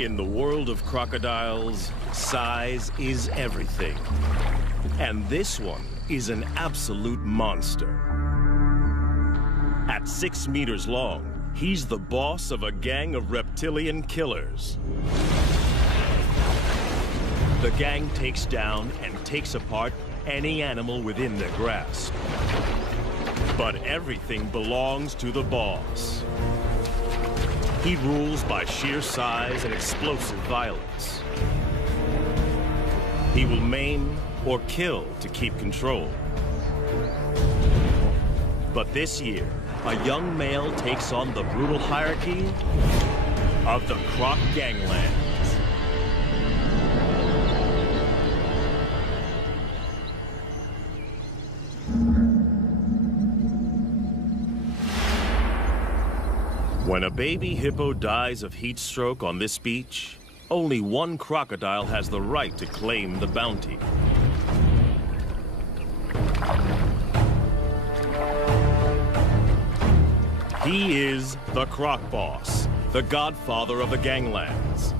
In the world of crocodiles, size is everything. And this one is an absolute monster. At 6 meters long, he's the boss of a gang of reptilian killers. The gang takes down and takes apart any animal within their grasp. But everything belongs to the boss. He rules by sheer size and explosive violence. He will maim or kill to keep control. But this year, a young male takes on the brutal hierarchy of the Croc ganglands. When a baby hippo dies of heat stroke on this beach, only one crocodile has the right to claim the bounty. He is the Croc Boss, the godfather of the ganglands.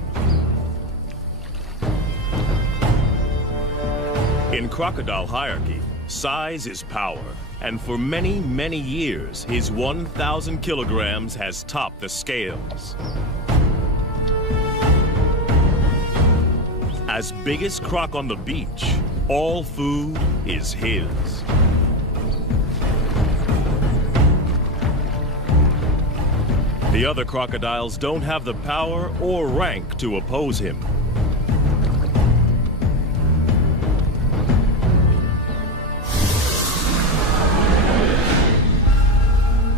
In crocodile hierarchy, size is power. And for many, many years, his 1,000 kilograms has topped the scales. As biggest croc on the beach, all food is his. The other crocodiles don't have the power or rank to oppose him.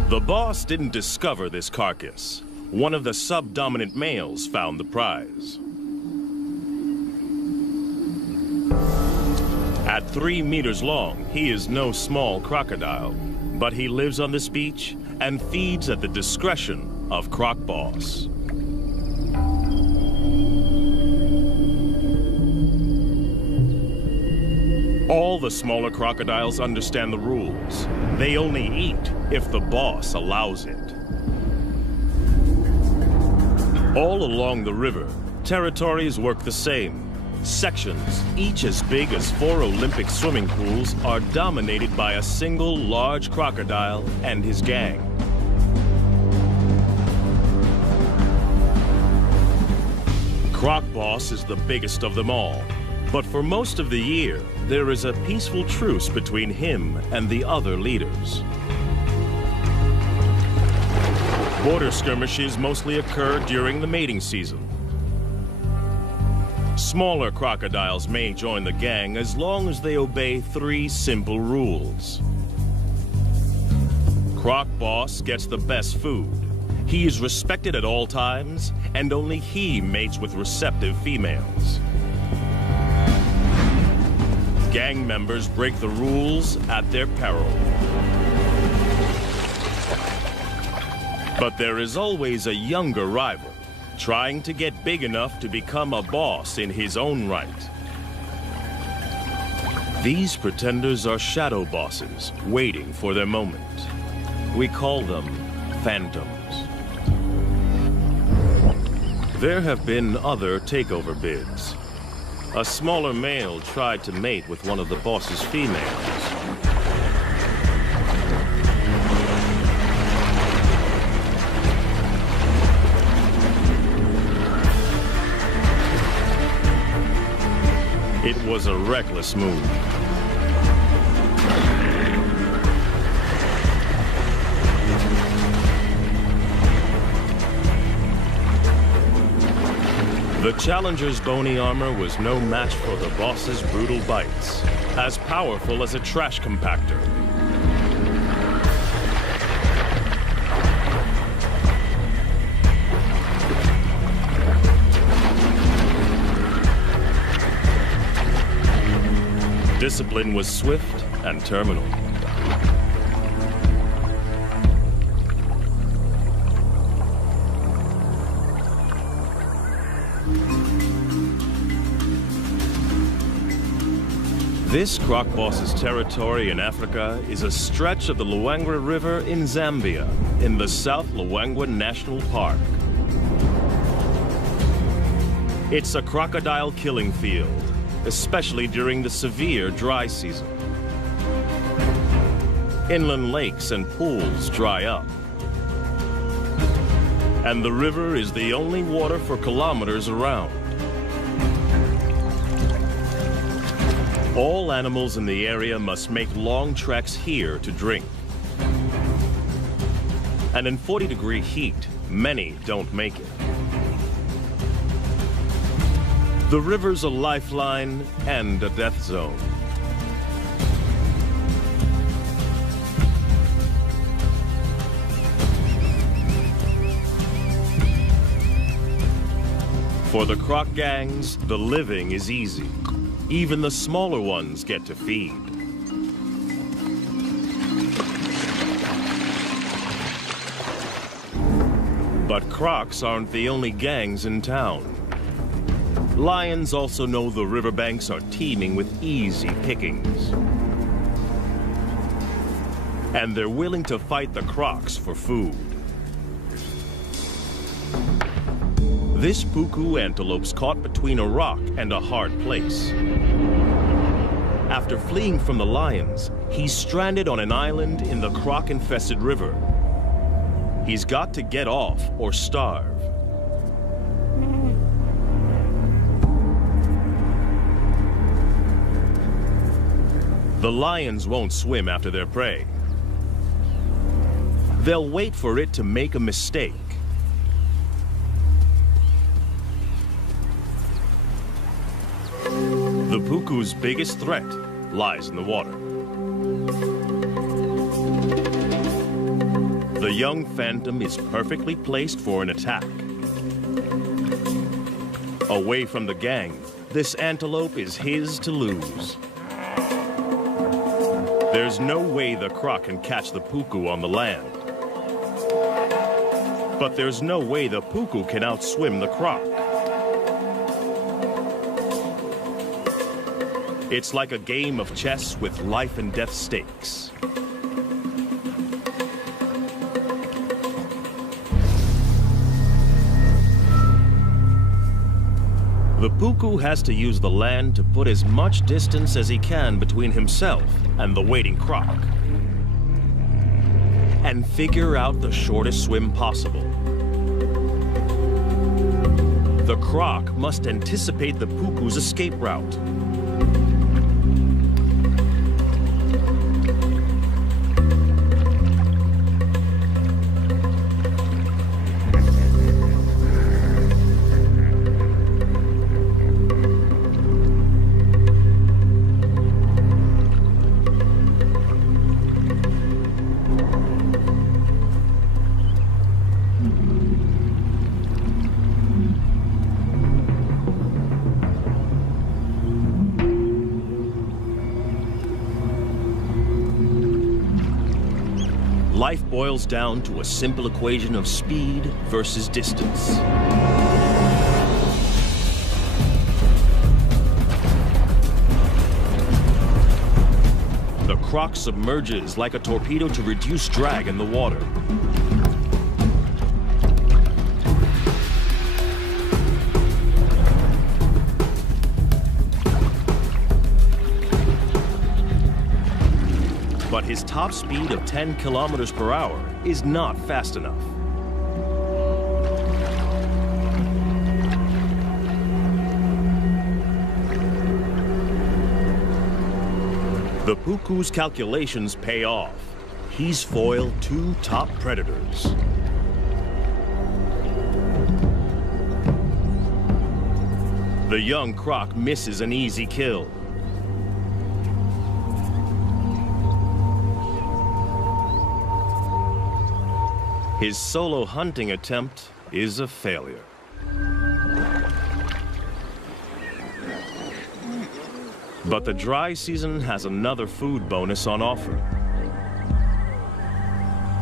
The boss didn't discover this carcass. One of the subdominant males found the prize. At 3 meters long, he is no small crocodile, but he lives on this beach and feeds at the discretion of Croc Boss. All the smaller crocodiles understand the rules. They only eat if the boss allows it. All along the river, territories work the same. Sections, each as big as 4 Olympic swimming pools, are dominated by a single large crocodile and his gang. Croc Boss is the biggest of them all. But for most of the year, there is a peaceful truce between him and the other leaders. Border skirmishes mostly occur during the mating season. Smaller crocodiles may join the gang as long as they obey 3 simple rules. Croc Boss gets the best food. He is respected at all times, and only he mates with receptive females. Gang members break the rules at their peril. But there is always a younger rival, trying to get big enough to become a boss in his own right. These pretenders are shadow bosses, waiting for their moment. We call them phantoms. There have been other takeover bids. A smaller male tried to mate with one of the boss's females. It was a reckless move. The challenger's bony armor was no match for the boss's brutal bites, as powerful as a trash compactor. Discipline was swift and terminal. This Croc Boss's territory in Africa is a stretch of the Luangwa River in Zambia, in the South Luangwa National Park. It's a crocodile killing field, especially during the severe dry season. Inland lakes and pools dry up. And the river is the only water for kilometers around. All animals in the area must make long treks here to drink. And in 40-degree heat, many don't make it. The river's a lifeline and a death zone. For the croc gangs, the living is easy. Even the smaller ones get to feed. But crocs aren't the only gangs in town. Lions also know the riverbanks are teeming with easy pickings. And they're willing to fight the crocs for food. This puku antelope's caught between a rock and a hard place. After fleeing from the lions, he's stranded on an island in the croc-infested river. He's got to get off or starve. The lions won't swim after their prey. They'll wait for it to make a mistake. The puku's biggest threat lies in the water. The young phantom is perfectly placed for an attack. Away from the gang, this antelope is his to lose. There's no way the croc can catch the puku on the land. But there's no way the puku can outswim the croc. It's like a game of chess with life and death stakes. The puku has to use the land to put as much distance as he can between himself and the waiting croc, and figure out the shortest swim possible. The croc must anticipate the puku's escape route. Life boils down to a simple equation of speed versus distance. The croc submerges like a torpedo to reduce drag in the water. But his top speed of 10 kilometers per hour is not fast enough. The puku's calculations pay off. He's foiled two top predators. The young croc misses an easy kill. His solo hunting attempt is a failure. But the dry season has another food bonus on offer.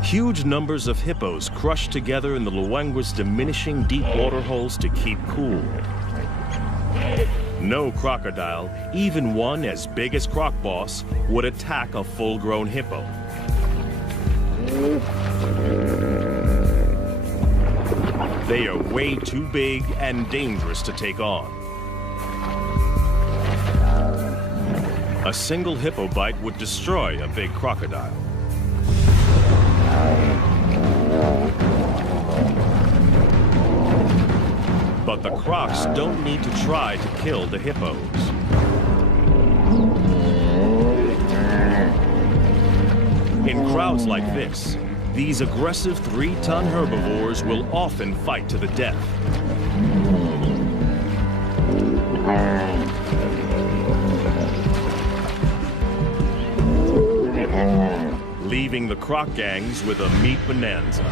Huge numbers of hippos crush together in the Luangwa's diminishing deep water holes to keep cool. No crocodile, even one as big as Croc Boss, would attack a full-grown hippo. They are way too big and dangerous to take on. A single hippo bite would destroy a big crocodile. But the crocs don't need to try to kill the hippos. In crowds like this, these aggressive 3-ton herbivores will often fight to the death. Leaving the croc gangs with a meat bonanza.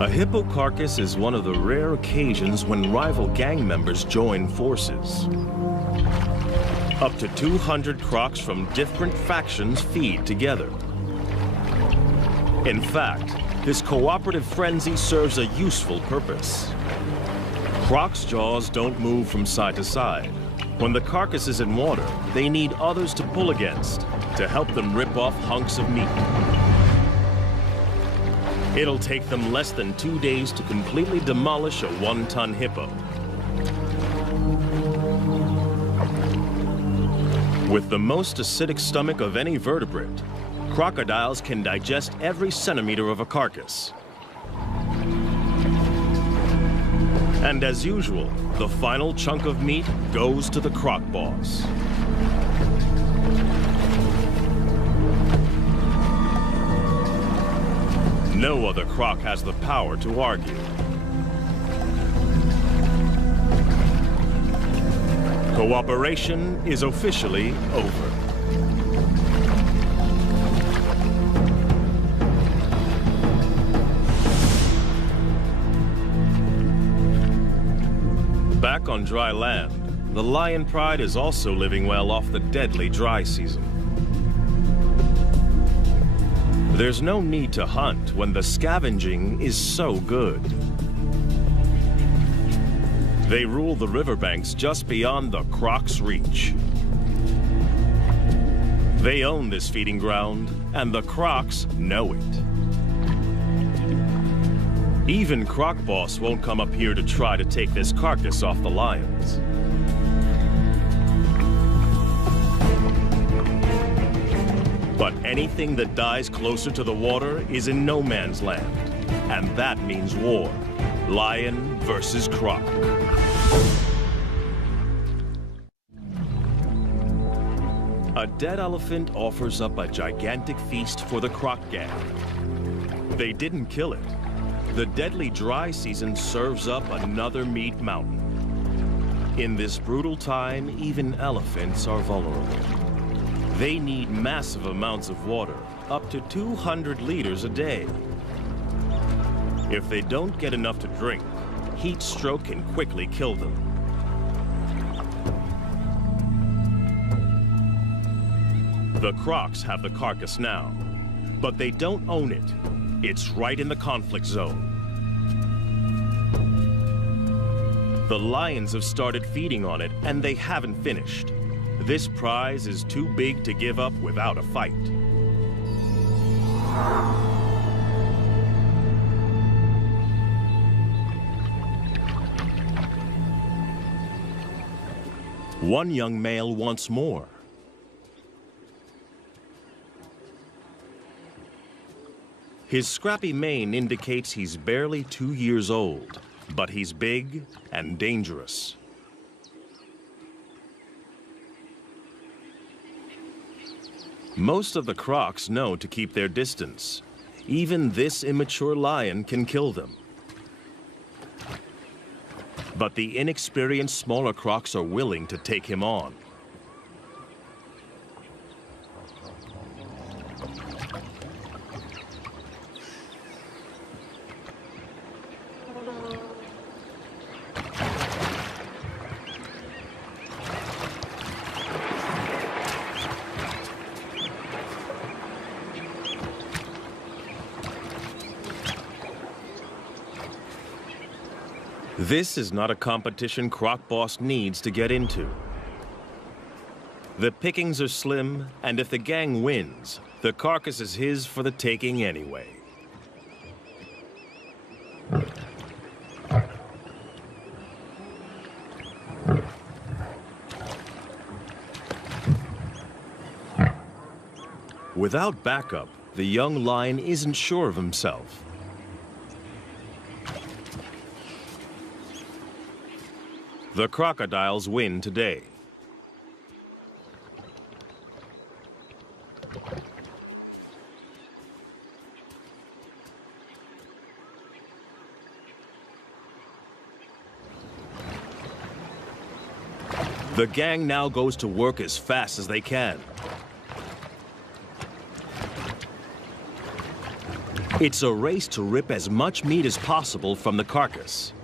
A hippo carcass is one of the rare occasions when rival gang members join forces. Up to 200 crocs from different factions feed together. In fact, this cooperative frenzy serves a useful purpose. Crocs' jaws don't move from side to side. When the carcass is in water, they need others to pull against to help them rip off hunks of meat. It'll take them less than 2 days to completely demolish a 1-ton hippo. With the most acidic stomach of any vertebrate, crocodiles can digest every centimeter of a carcass. And as usual, the final chunk of meat goes to the croc boss. No other croc has the power to argue. Cooperation is officially over. Back on dry land, the lion pride is also living well off the deadly dry season. There's no need to hunt when the scavenging is so good. They rule the riverbanks just beyond the croc's reach. They own this feeding ground, and the crocs know it. Even Croc Boss won't come up here to try to take this carcass off the lions. But anything that dies closer to the water is in no man's land, and that means war. Lion versus croc. A dead elephant offers up a gigantic feast for the croc gang. They didn't kill it. The deadly dry season serves up another meat mountain. In this brutal time, even elephants are vulnerable. They need massive amounts of water, up to 200 liters a day. If they don't get enough to drink, heat stroke can quickly kill them. The crocs have the carcass now, but they don't own it. It's right in the conflict zone. The lions have started feeding on it, and they haven't finished. This prize is too big to give up without a fight. One young male wants more. His scrappy mane indicates he's barely 2 years old, but he's big and dangerous. Most of the crocs know to keep their distance. Even this immature lion can kill them. But the inexperienced smaller crocs are willing to take him on. This is not a competition Croc Boss needs to get into. The pickings are slim, and if the gang wins, the carcass is his for the taking anyway. Without backup, the young lion isn't sure of himself. The crocodiles win today. The gang now goes to work as fast as they can. It's a race to rip as much meat as possible from the carcass.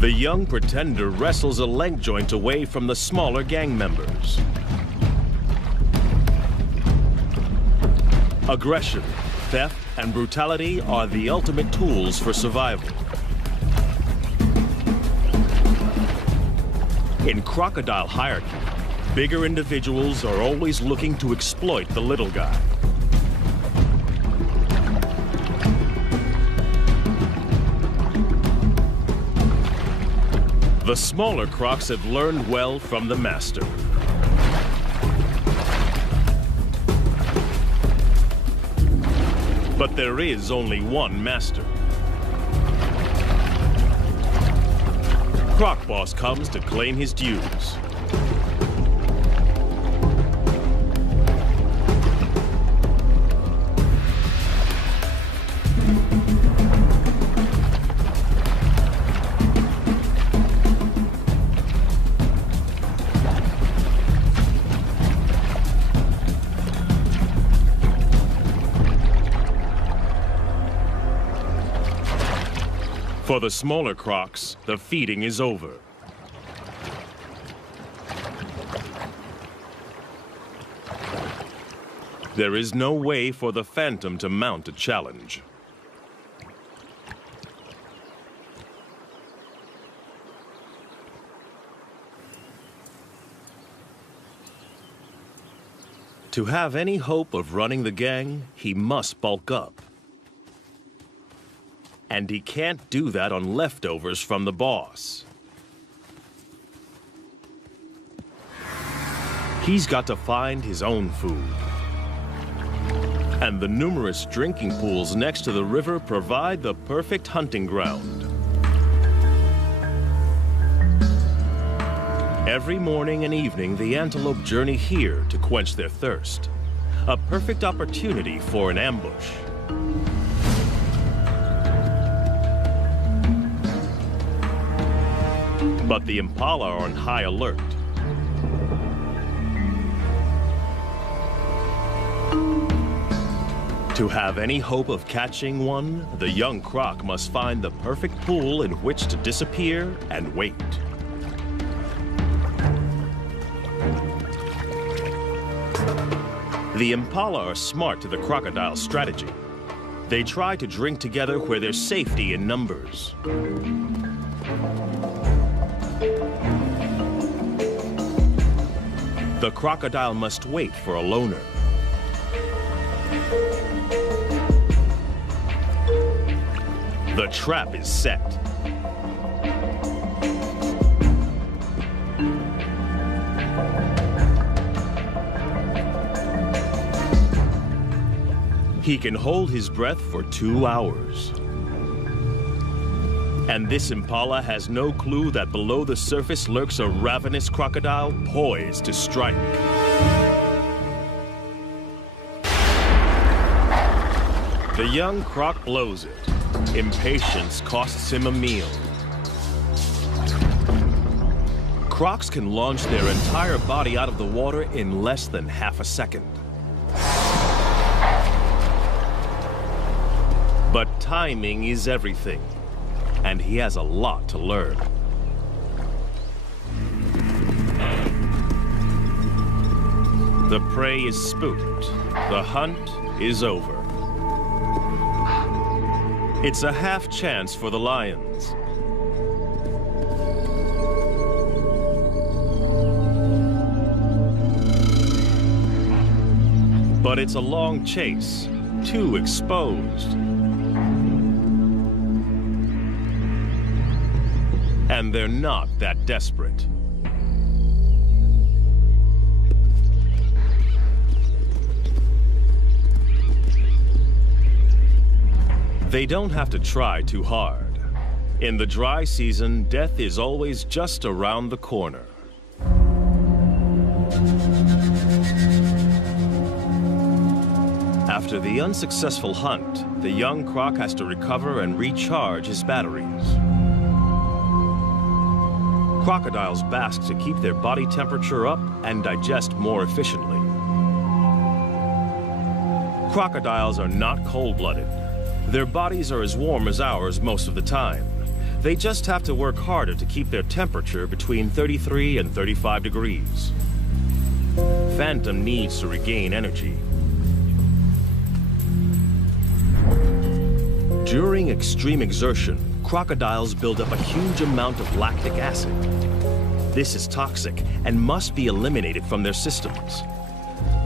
The young pretender wrestles a leg joint away from the smaller gang members. Aggression, theft, and brutality are the ultimate tools for survival. In crocodile hierarchy, bigger individuals are always looking to exploit the little guy. The smaller crocs have learned well from the master. But there is only one master. Croc Boss comes to claim his dues. For the smaller crocs, the feeding is over. There is no way for the Phantom to mount a challenge. To have any hope of running the gang, he must bulk up. And he can't do that on leftovers from the boss. He's got to find his own food. And the numerous drinking pools next to the river provide the perfect hunting ground. Every morning and evening, the antelope journey here to quench their thirst. A perfect opportunity for an ambush. But the impala are on high alert. To have any hope of catching one, the young croc must find the perfect pool in which to disappear and wait. The impala are smart to the crocodile's strategy. They try to drink together where there's safety in numbers. The crocodile must wait for a loner. The trap is set. He can hold his breath for 2 hours. And this impala has no clue that below the surface lurks a ravenous crocodile poised to strike. The young croc blows it. Impatience costs him a meal. Crocs can launch their entire body out of the water in less than half a second. But timing is everything. And he has a lot to learn. The prey is spooked. The hunt is over. It's a half chance for the lions. But it's a long chase, too exposed. And they're not that desperate. They don't have to try too hard. In the dry season, death is always just around the corner. After the unsuccessful hunt, the young croc has to recover and recharge his batteries. Crocodiles bask to keep their body temperature up and digest more efficiently. Crocodiles are not cold-blooded. Their bodies are as warm as ours most of the time. They just have to work harder to keep their temperature between 33 and 35 degrees. Phantom needs to regain energy. During extreme exertion, crocodiles build up a huge amount of lactic acid. This is toxic and must be eliminated from their systems.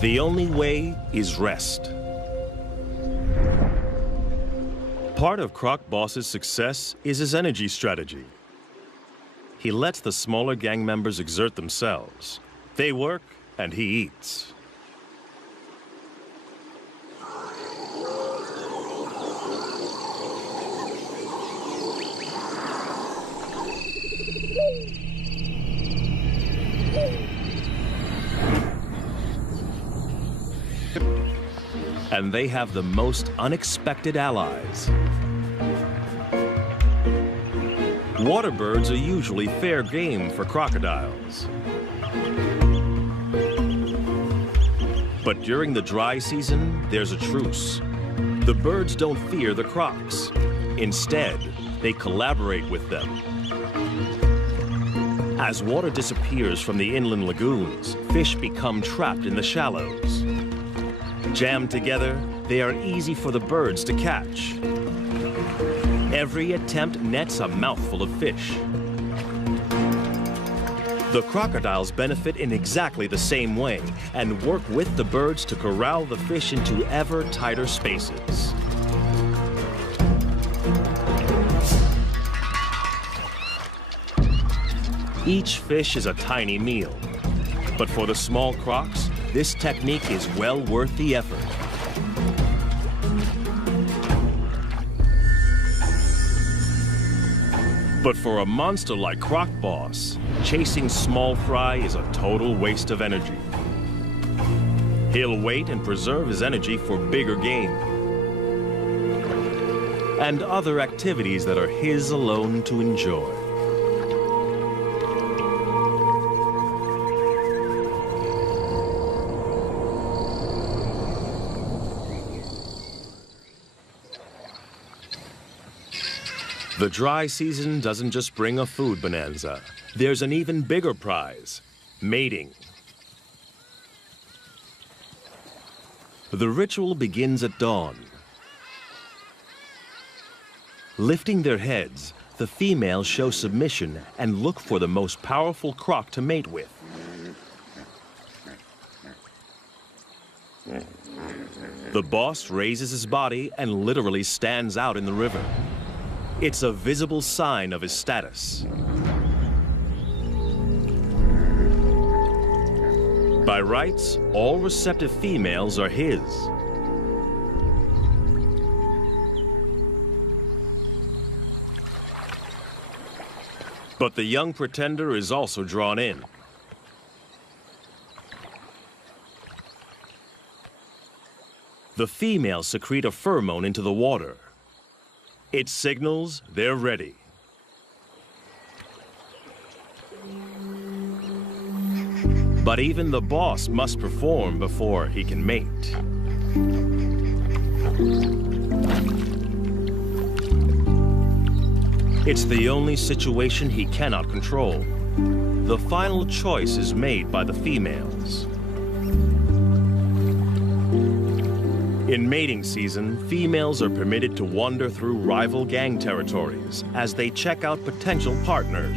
The only way is rest. Part of Croc Boss's success is his energy strategy. He lets the smaller gang members exert themselves. They work and he eats. And they have the most unexpected allies. Water birds are usually fair game for crocodiles. But during the dry season, there's a truce. The birds don't fear the crocs. Instead, they collaborate with them. As water disappears from the inland lagoons, fish become trapped in the shallows. Jammed together, they are easy for the birds to catch. Every attempt nets a mouthful of fish. The crocodiles benefit in exactly the same way and work with the birds to corral the fish into ever tighter spaces. Each fish is a tiny meal, but for the small crocs, this technique is well worth the effort. But for a monster like Croc Boss, chasing small fry is a total waste of energy. He'll wait and preserve his energy for bigger game and other activities that are his alone to enjoy. The dry season doesn't just bring a food bonanza. There's an even bigger prize, mating. The ritual begins at dawn. Lifting their heads, the females show submission and look for the most powerful croc to mate with. The boss raises his body and literally stands out in the river. It's a visible sign of his status. By rights, all receptive females are his. But the young pretender is also drawn in. The females secrete a pheromone into the water. It signals they're ready. But even the boss must perform before he can mate. It's the only situation he cannot control. The final choice is made by the females. In mating season, females are permitted to wander through rival gang territories as they check out potential partners.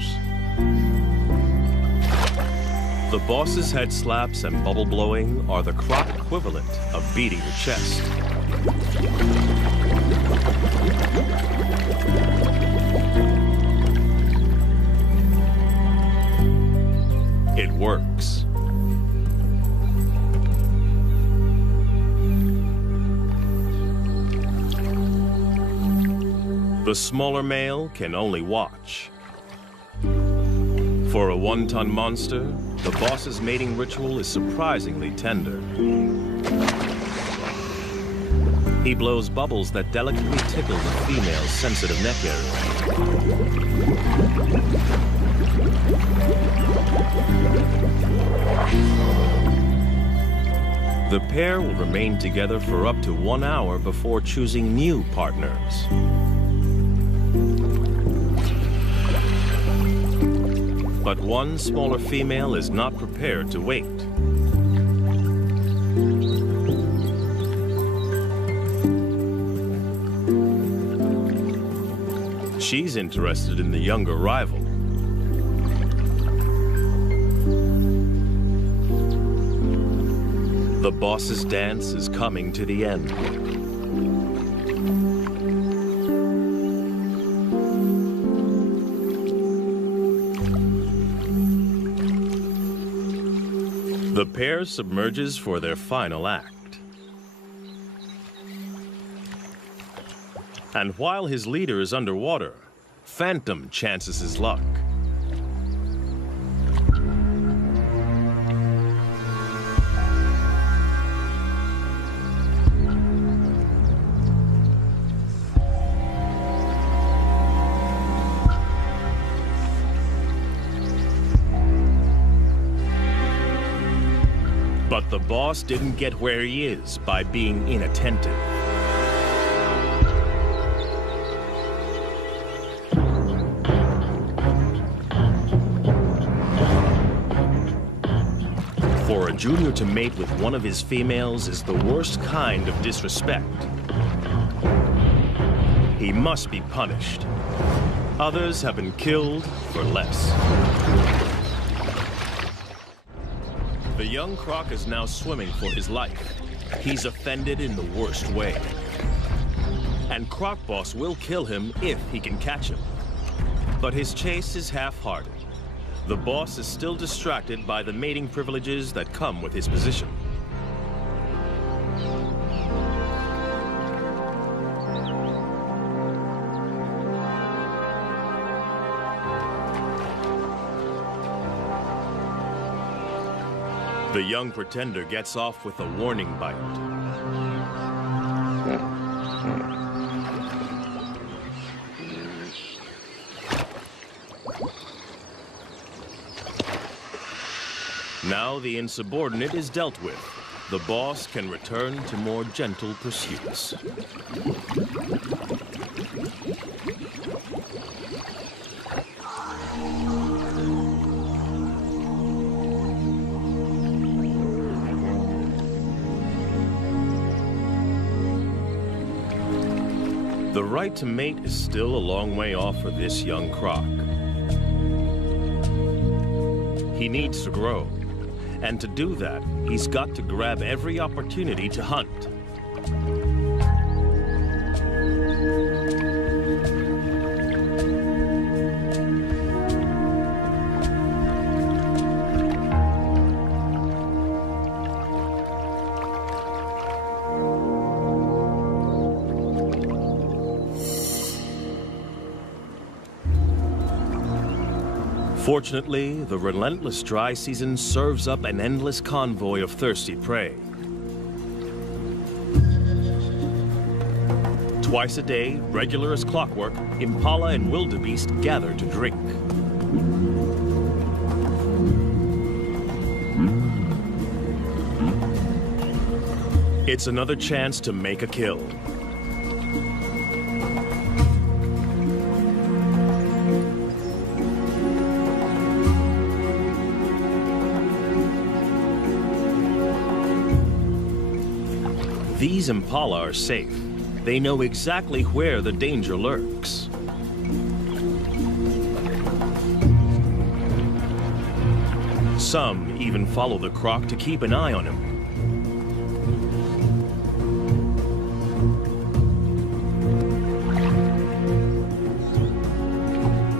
The boss's head slaps and bubble blowing are the croc equivalent of beating the chest. It works. The smaller male can only watch. For a one-ton monster, the boss's mating ritual is surprisingly tender. He blows bubbles that delicately tickle the female's sensitive neck area. The pair will remain together for up to 1 hour before choosing new partners. But one smaller female is not prepared to wait. She's interested in the younger rival. The boss's dance is coming to the end. The pair submerges for their final act. And while his leader is underwater, Phantom chances his luck. But the boss didn't get where he is by being inattentive. For a junior to mate with one of his females is the worst kind of disrespect. He must be punished. Others have been killed for less. The young croc is now swimming for his life. He's offended in the worst way. And Croc Boss will kill him if he can catch him. But his chase is half-hearted. The boss is still distracted by the mating privileges that come with his position. The young pretender gets off with a warning bite. Now the insubordinate is dealt with. The boss can return to more gentle pursuits. The right to mate is still a long way off for this young croc. He needs to grow, and to do that, he's got to grab every opportunity to hunt. Fortunately, the relentless dry season serves up an endless convoy of thirsty prey. Twice a day, regular as clockwork, impala and wildebeest gather to drink. It's another chance to make a kill. These impala are safe. They know exactly where the danger lurks. Some even follow the croc to keep an eye on him.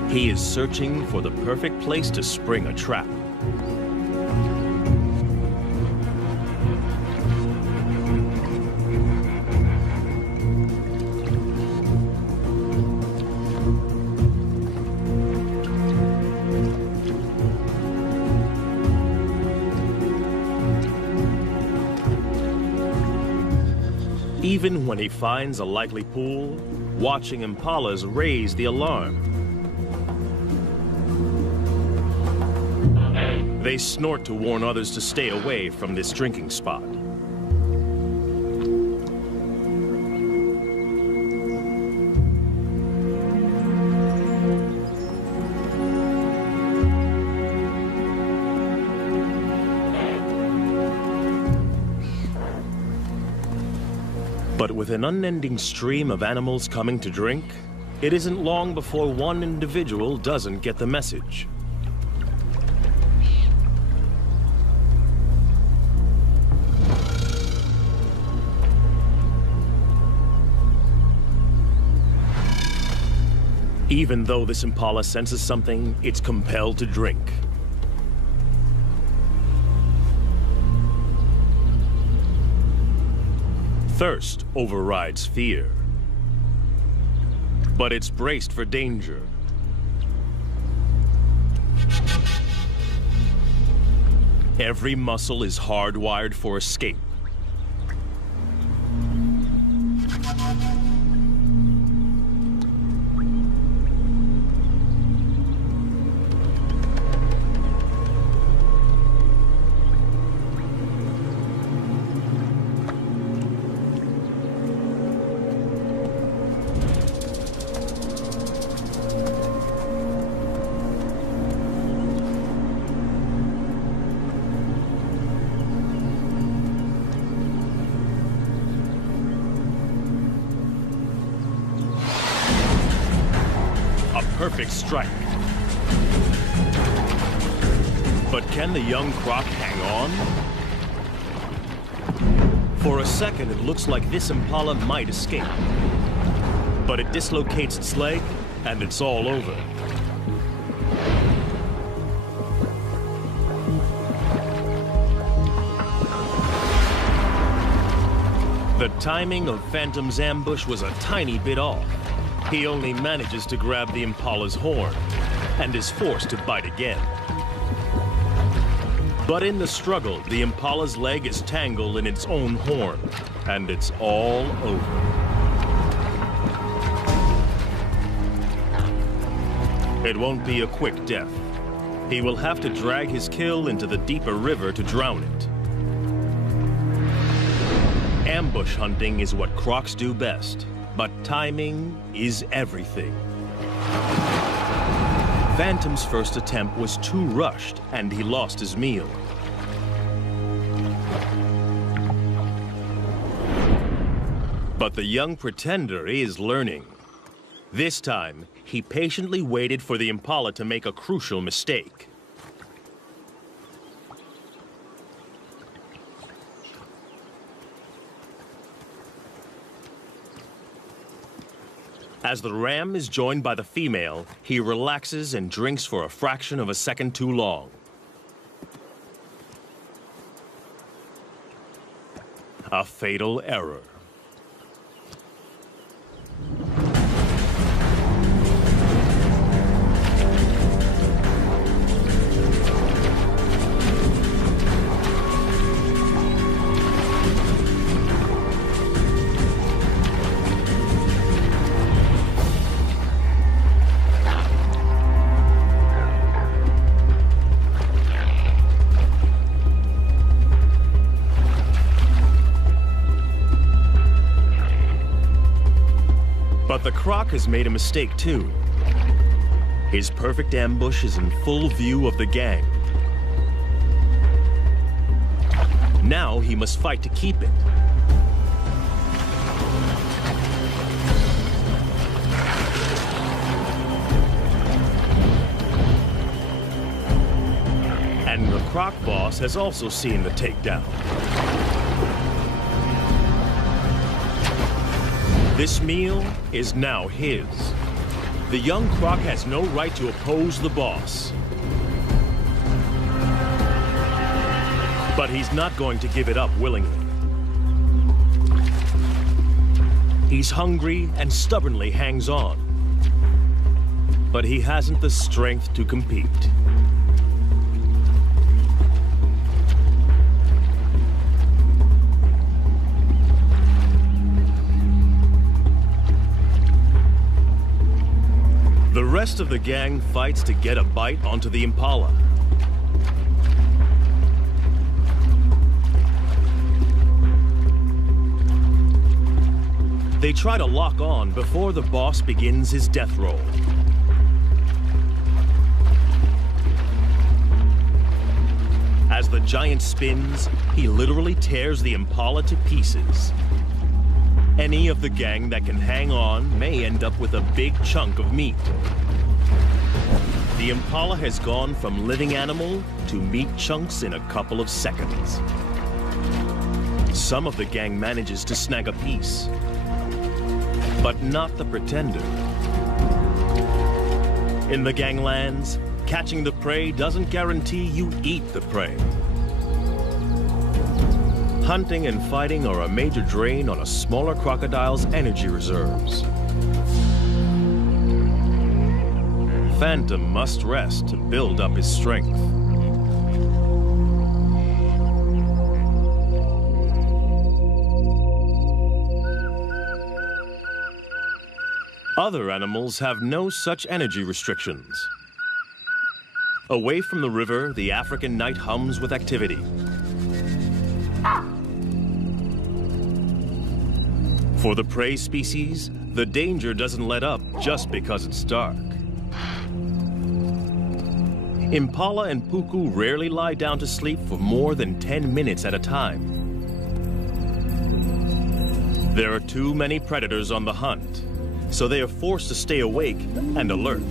He is searching for the perfect place to spring a trap. Even when he finds a likely pool, watching impalas raise the alarm. They snort to warn others to stay away from this drinking spot. But with an unending stream of animals coming to drink, it isn't long before one individual doesn't get the message. Even though this impala senses something, it's compelled to drink. Thirst overrides fear. But it's braced for danger. Every muscle is hardwired for escape. Perfect strike. But can the young croc hang on? For a second, it looks like this impala might escape. But it dislocates its leg, and it's all over. The timing of Phantom's ambush was a tiny bit off. He only manages to grab the impala's horn and is forced to bite again. But in the struggle, the impala's leg is tangled in its own horn, and it's all over. It won't be a quick death. He will have to drag his kill into the deeper river to drown it. Ambush hunting is what crocs do best. But timing is everything. Phantom's first attempt was too rushed, and he lost his meal. But the young pretender is learning. This time, he patiently waited for the impala to make a crucial mistake. As the ram is joined by the female, he relaxes and drinks for a fraction of a second too long. A fatal error. But the croc has made a mistake too. His perfect ambush is in full view of the gang. Now he must fight to keep it. And the croc boss has also seen the takedown. This meal is now his. The young croc has no right to oppose the boss. But he's not going to give it up willingly. He's hungry and stubbornly hangs on. But he hasn't the strength to compete. rest of the gang fights to get a bite onto the impala. They try to lock on before the boss begins his death roll. As the giant spins, he literally tears the impala to pieces. Any of the gang that can hang on may end up with a big chunk of meat. The impala has gone from living animal to meat chunks in a couple of seconds. Some of the gang manages to snag a piece, but not the pretender. In the ganglands, catching the prey doesn't guarantee you eat the prey. Hunting and fighting are a major drain on a smaller crocodile's energy reserves. Phantom must rest to build up his strength. Other animals have no such energy restrictions. Away from the river, the African night hums with activity. For the prey species, the danger doesn't let up just because it's dark. Impala and puku rarely lie down to sleep for more than 10 minutes at a time. There are too many predators on the hunt, so they are forced to stay awake and alert.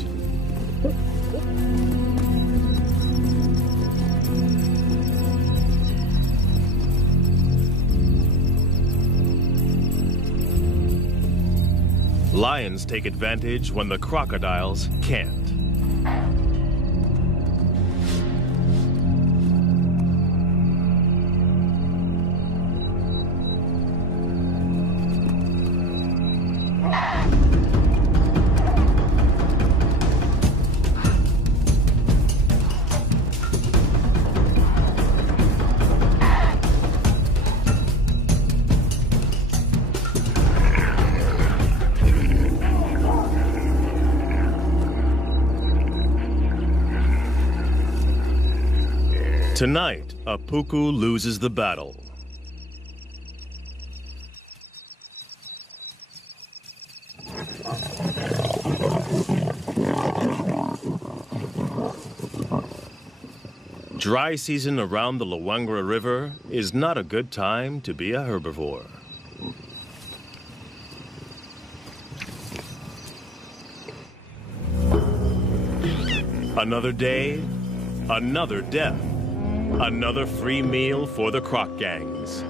Lions take advantage when the crocodiles can't. Tonight, a puku loses the battle. Dry season around the Luangwa River is not a good time to be a herbivore. Another day, another death. Another free meal for the croc gangs.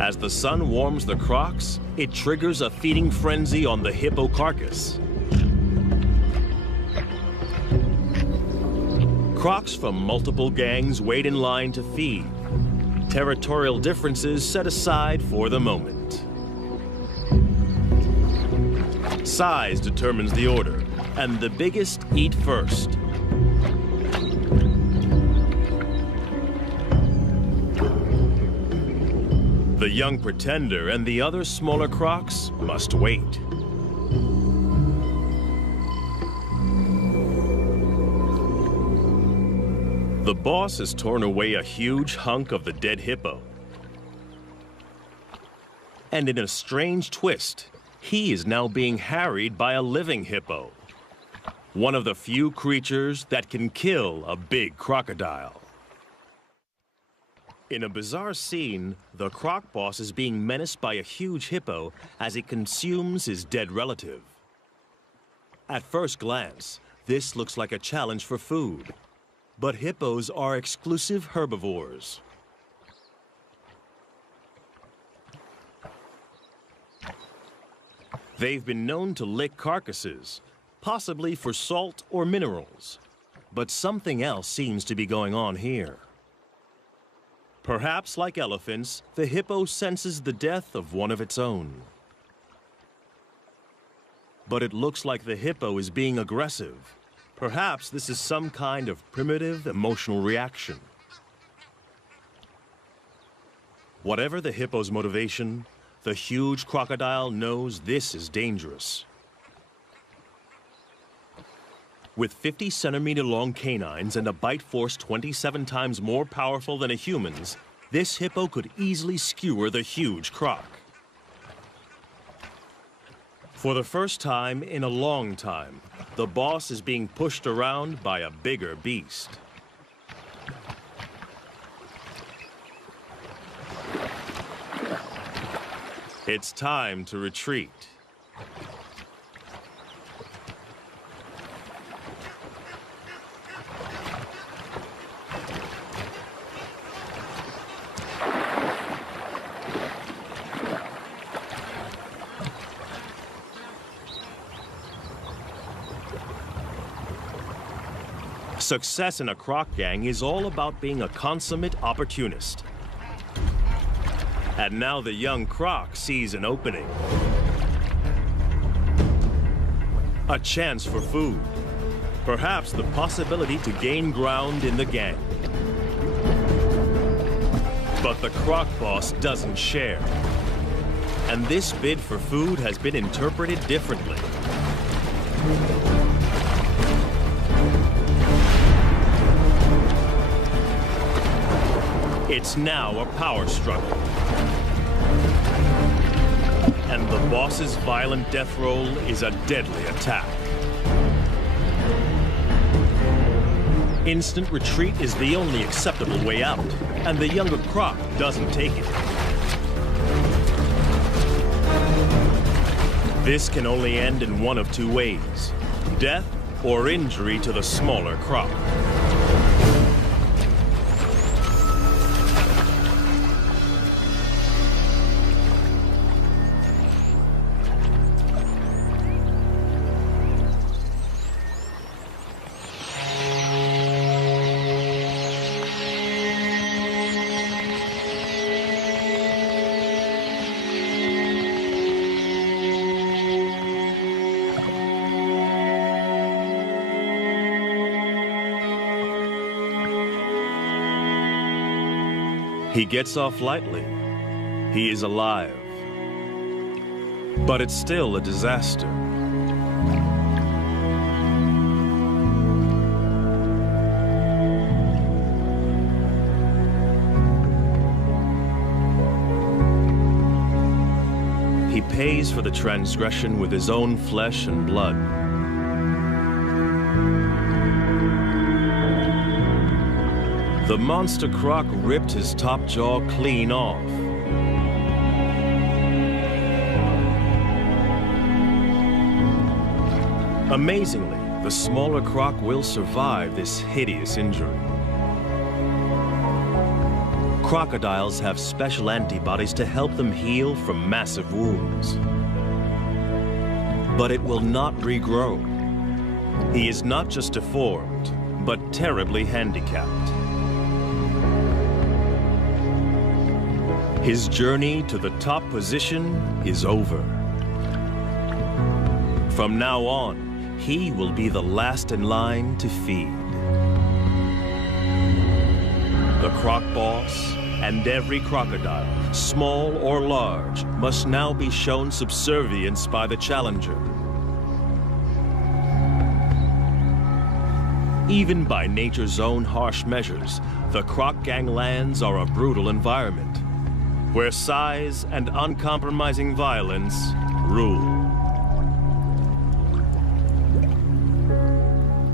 As the sun warms the crocs, it triggers a feeding frenzy on the hippo carcass. Crocs from multiple gangs wait in line to feed. Territorial differences set aside for the moment. Size determines the order, and the biggest eat first. The young pretender and the other smaller crocs must wait. The boss has torn away a huge hunk of the dead hippo. And in a strange twist, he is now being harried by a living hippo. One of the few creatures that can kill a big crocodile. In a bizarre scene, the croc boss is being menaced by a huge hippo as it consumes his dead relative. At first glance, this looks like a challenge for food. But hippos are exclusive herbivores. They've been known to lick carcasses, possibly for salt or minerals. But something else seems to be going on here. Perhaps like elephants, the hippo senses the death of one of its own. But it looks like the hippo is being aggressive. Perhaps this is some kind of primitive emotional reaction. Whatever the hippo's motivation, the huge crocodile knows this is dangerous. With 50-centimeter-long canines and a bite force 27 times more powerful than a human's, this hippo could easily skewer the huge croc. For the first time in a long time, the boss is being pushed around by a bigger beast. It's time to retreat. Success in a croc gang is all about being a consummate opportunist. And now the young croc sees an opening. A chance for food. Perhaps the possibility to gain ground in the gang. But the croc boss doesn't share. And this bid for food has been interpreted differently. It's now a power struggle. And the boss's violent death roll is a deadly attack. Instant retreat is the only acceptable way out, and the younger croc doesn't take it. This can only end in one of two ways: death or injury to the smaller croc. He gets off lightly. He is alive. But it's still a disaster. He pays for the transgression with his own flesh and blood. The monster croc ripped his top jaw clean off. Amazingly, the smaller croc will survive this hideous injury. Crocodiles have special antibodies to help them heal from massive wounds. But it will not regrow. He is not just deformed, but terribly handicapped. His journey to the top position is over. From now on, he will be the last in line to feed. The croc boss and every crocodile, small or large, must now be shown subservience by the challenger. Even by nature's own harsh measures, the croc gang lands are a brutal environment, where size and uncompromising violence rule.